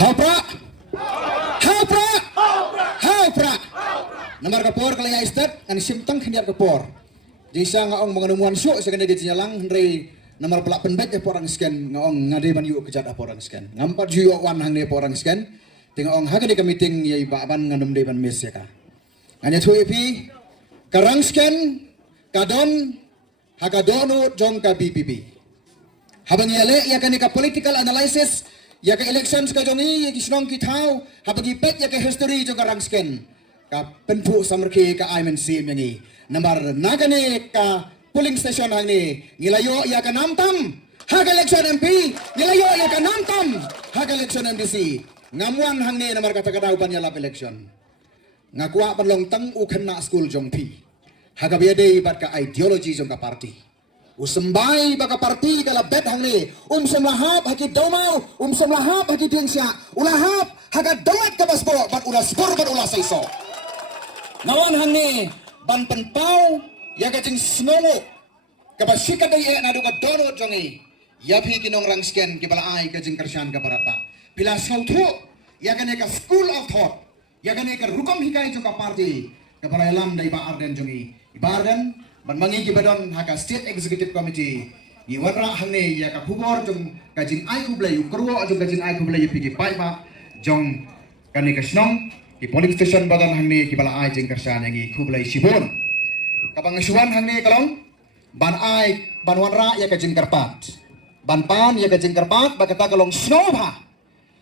Hapra, hapra, hapra. Namar kapor kalau ya istat, kan simtang kendiat kapor. Jisa ngaong mengenemuan syuk sekali dia jalang henry namar pelak penbet ya porang scan ngaong ngade man yuk kejat apa orang scan. Ngampat juyo wan hang ne porang scan. Tengok ong haga ka meeting ya ibaban ngandem deban mes ya ka. Hanya tu epi karang scan kadon haga dono jong ka BPP. Habang yale ya ka political analysis ya ka elections ka jongi ya kisnong kitau habang ipet ya ka history jong karang scan. Ka penpu samerki ka IMNC yangi nambar nagane ka polling station hang ni ngilayo ya ka namtam haga election MP ngilayo ya ka namtam haga election MDC ngamuan hang ni namar kata kadau pan yalap election ngakwa panlong tang ukhenna school jong pi haga biade bat ka ideology jong ka party usembai baka party kala bet hang ni semlahap haki domau semlahap haki dingsya ulahap haga dawat ka basbo bat ulah skor bat ulah saiso ngawan hang ni ban penpau ya kacing snongo kapasika day na duga dono jongi ya pi kinong rangsken kibala ai kacing kersyan ka barapa pila sautho ya kane ka school of thought ya kane ka rukom hikai joka party kibala elam dai ba arden jongi ibarden ban mangi kibadon haka state executive committee ni wadra hangne ya ka khubor jong kajing ai kublai ukro jong kajing ai kublai pi pai ba jong kane ka snong di polling station badan hangne kibala ai jeng kersyan yangi kublai sibon kapangasuan hangne kalong ban ai ban wanra ya kajing karpat ban pan ya kajing karpat bakata kalong snova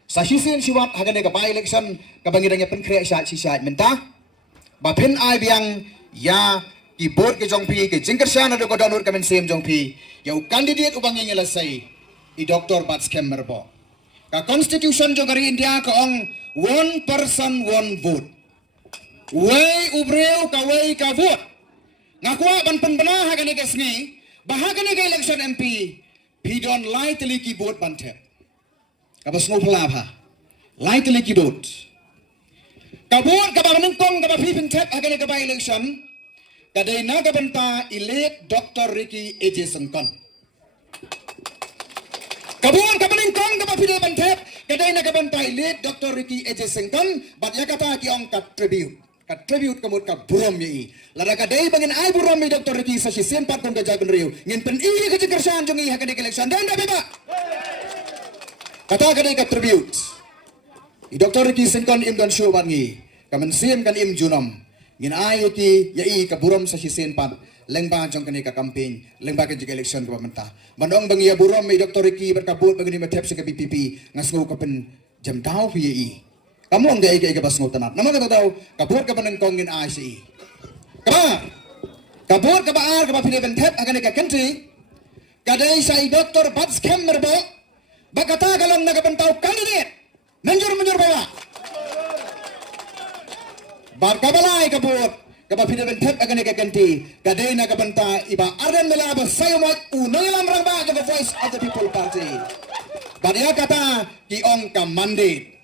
sa hisin siwat hagane ka by election kabangidang ya penkre sa sisa menta ba pen ai biang ya keyboard ke jongpi ke jingkersyan ado kodonur kamen sem jongpi ya candidate ubang ngelasai i Dr. Bats Kemmerbo ka constitution jogari India ka ong one person one vote way ubreu ka way ka vote ngakwa ban penbena hagane kesngi bahagane ka election MP pidon lightly keyboard bantep kabas ngopalab ha lightly keyboard kabut kabaneng kong kabapipin tep hagane ka by election kadai naga banta elect Dr. Ricky AJ Sengkon kabun kabaneng kong kabapide bantep kadai naga banta elect Dr. Ricky AJ Sengkon bat yakata ki ong ka tribute kamut ka buram yi lada kadai bangin ai buram mi Dr. Ricky sa sisen pat kong kajagan riu ngin pen i ka jingkersyan jong i hagane ka election dan da beba kata kadai ka tribute i Dr. Ricky Sengkon im dan show bangi kamen sim kan im junom ngin ai ki ya i ka buram sa sisen pat lengba jong kani ka campaign lengba ka jing election ka pamenta mandong bangi ya buram mi Dr. Ricky berkabut bangini matep sa ka BPP ngasngo ka pen jam daw pi i kamu ang gaya ka bas ngotanat nama ka daw kabur ka paneng kongin ai si kaba kabur ka baar ka bapide bentep agane ka country kadai sa i Dr. Bats Kemmerbo bakata kalang nagapentaw candidate menjur bawa bar kabalai kabur ka bapide bentep agane ka country kadai nagapenta iba arden melaba sayomot unoylam rangba the voice of the people party badia kata ki ong ka mandate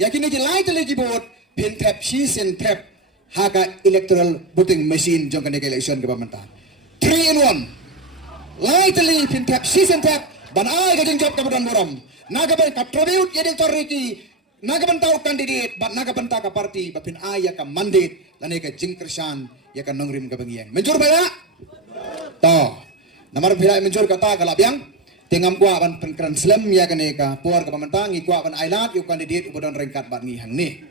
yakini jelai tele keyboard pin tap sin tap haga electoral voting machine jong kan election ke pamenta 3 in 1 lightly pin tap sin tap ban ai ka jeng job ka budan borom naga ba ka tribute ya Dr. Ricky naga bantau candidate bat naga banta ka party ba pin ai ya ka mandate lane ka jingkersyan ya ka nongrim ka bangiang menjur ba ya to namar bila menjur kata kala biang tengam kwa ban penkran slam ya kane ka puar ka pamantang i kwa ban ailat yu candidate ubodon rengkat bat ngi hang ni